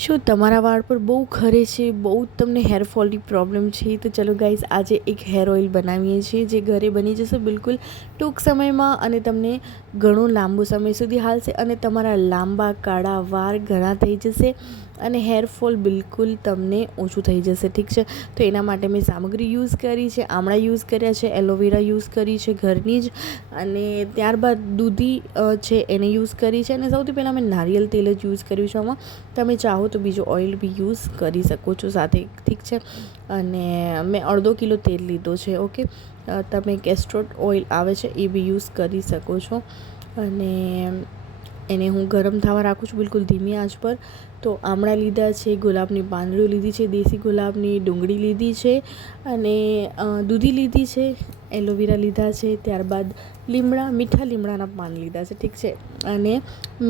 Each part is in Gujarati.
શું તમારા વાળ પર બહુ ખરે છે, બહુ જ તમને હેરફોલની પ્રોબ્લેમ છે? તો ચલો ગાઈઝ, આજે એક હેર ઓઇલ બનાવીએ છીએ જે ઘરે બની જશે બિલકુલ ટૂંક સમયમાં, અને તમને ઘણો લાંબો સમય સુધી હાલશે અને તમારા લાંબા કાળા વાળ ઘણા થઈ જશે અને હેરફોલ બિલકુલ તમને ઓછું થઈ જશે. ઠીક છે, તો એના માટે મેં સામગ્રી યુઝ કરી છે, આમળા યુઝ કર્યા છે, એલોવેરા યુઝ કરી છે ઘરની જ, અને ત્યારબાદ દૂધી છે એને યુઝ કરી છે, અને સૌથી પહેલાં મેં નારિયેલ તેલ જ યુઝ કર્યું છે. આમાં તમે ચાહો તો બીજો ઓઇલ બી યુઝ કરી શકો છો સાથે. ઠીક છે, અને મેં અડધો કિલો તેલ લીધો છે. ઓકે, તમે કેસ્ટ્રોલ ઓઇલ આવે છે એ બી યુઝ કરી શકો છો, અને એને હું ગરમ થવા રાખું છું બિલકુલ ધીમી આંચ પર. તો આમળા લીધા છે, ગુલાબની પાંદડીઓ લીધી છે, દેશી ગુલાબની ડુંગળી લીધી છે, અને દૂધી લીધી છે, એલોવેરા લીધા છે, ત્યારબાદ મીઠા લીમડાના પાન લીધા છે. ઠીક છે, અને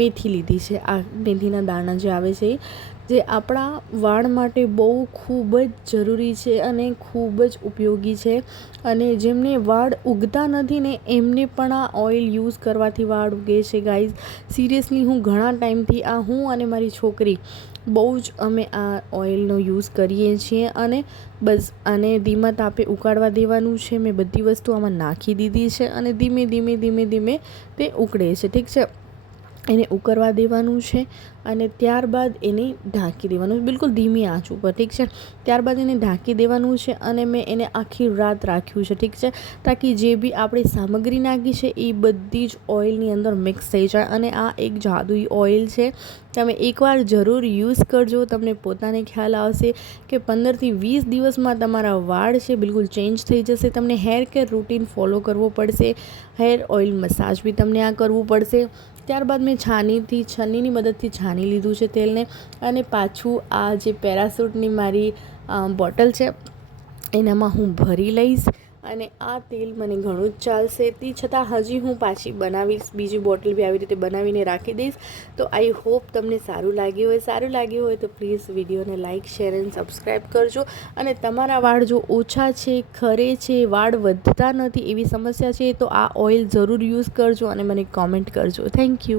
મેથી લીધી છે. આ મેથીના દાણા જે આવે છે જે આપણા વાળ માટે બહુ ખૂબ જ જરૂરી છે અને ખૂબ જ ઉપયોગી છે, અને જેમને વાળ ઉગતા નથી ને એમને પણ આ ઓઇલ યુઝ કરવાથી વાળ ઉગે છે. ગાઈઝ, સિરિયસલી હું ઘણા ટાઈમથી હું અને મારી છોકરી બહુ જ અમે આ ઓઇલનો યુઝ કરીએ છીએ, અને બસ આને ધીમા તાપે ઉકાળવા દેવાનું છે. મેં બધી વસ્તુ આમાં નાખી દીધી છે અને ધીમે ધીમે ધીમે ધીમે તે ઉકળે છે. ઠીક છે, એને ઉકળવા દેવાનું છે અને ત્યારબાદ એને ઢાંકી દેવાનું છે બિલકુલ ધીમી આંચ ઉપર. ઠીક છે, ત્યારબાદ એને ઢાંકી દેવાનું છે, અને મેં એને આખી રાત રાખ્યું છે. ઠીક છે, તાકી જે બી આપણે સામગ્રી નાખી છે એ બધી જ ઓઇલની અંદર મિક્સ થઈ જાય, અને આ એક જાદુઈ ઓઇલ છે. તમે એકવાર જરૂર યુઝ કરજો, તમને પોતાને ખ્યાલ આવશે કે 15થી 20 દિવસમાં તમારા વાળ છે બિલકુલ ચેન્જ થઈ જશે. તમને હેર કેર રૂટીન ફોલો કરવો પડશે, હેર ઓઇલ મસાજ બી તમને આ કરવું પડશે. ત્યારબાદ મેં છાનીની મદદથી છાની લીધું છે તેલને, અને પાછું આ જે પેરાસૂટની મારી બોટલ છે એનામાં હું ભરી લઈશ, અને આ તેલ મને ઘણું જ ચાલશે. તે છતાં હજી હું પાછી બનાવીશ, બીજી બોટલ બી આવી રીતે બનાવીને રાખી દઈશ. તો આઈ હોપ તમને સારું લાગ્યું હોય તો પ્લીઝ વિડીયોને લાઇક, શેર એન્ડ સબસ્ક્રાઈબ કરજો. અને તમારા વાળ જો ઓછા છે, ખરે છે, વાળ વધતા નથી એવી સમસ્યા છે તો આ ઓઇલ જરૂર યુઝ કરજો અને મને કોમેન્ટ કરજો. Thank you.